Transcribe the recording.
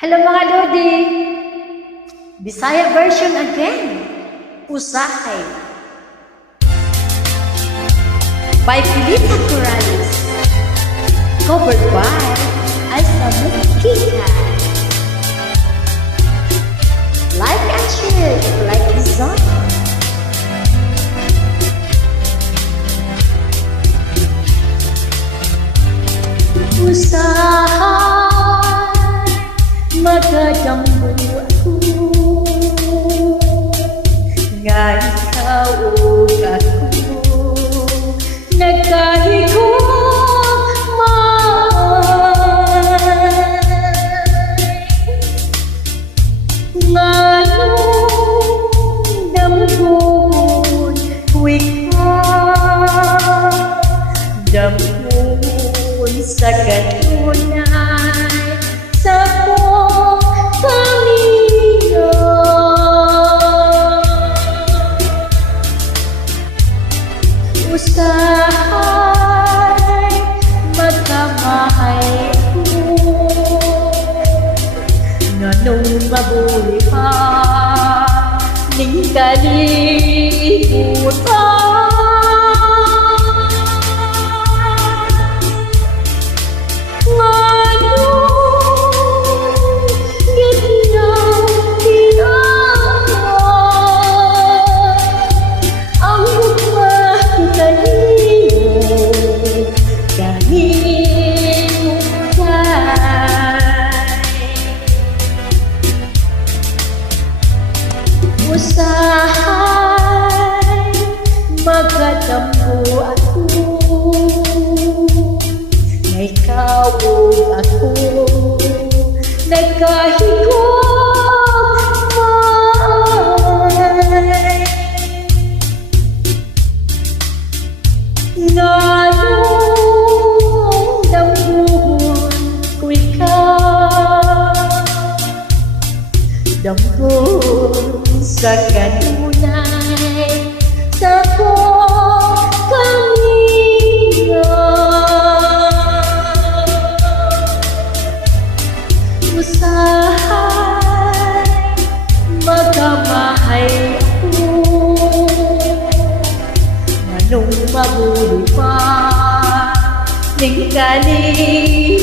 Hello mga Lodi! Bisaya version again. Usahay. By Pilita Corrales. Covered by Usahay. Like and share if you like this song. Usahay, magadamgo ako nga ikaw o ako nagkahigugmay nganong damgon ko ikaw damgon sa kanunay sa Usahay, magkamahay ko nganong mabuhi pa ning kalibutan Usahay, magadamgo ako na ikaw o ako nagkahigugmay nganong damgon ko ikaw damgon sa kanunay sa kalinga Usahay, magkamahay ako nganong mabuhi pa ning kalibutan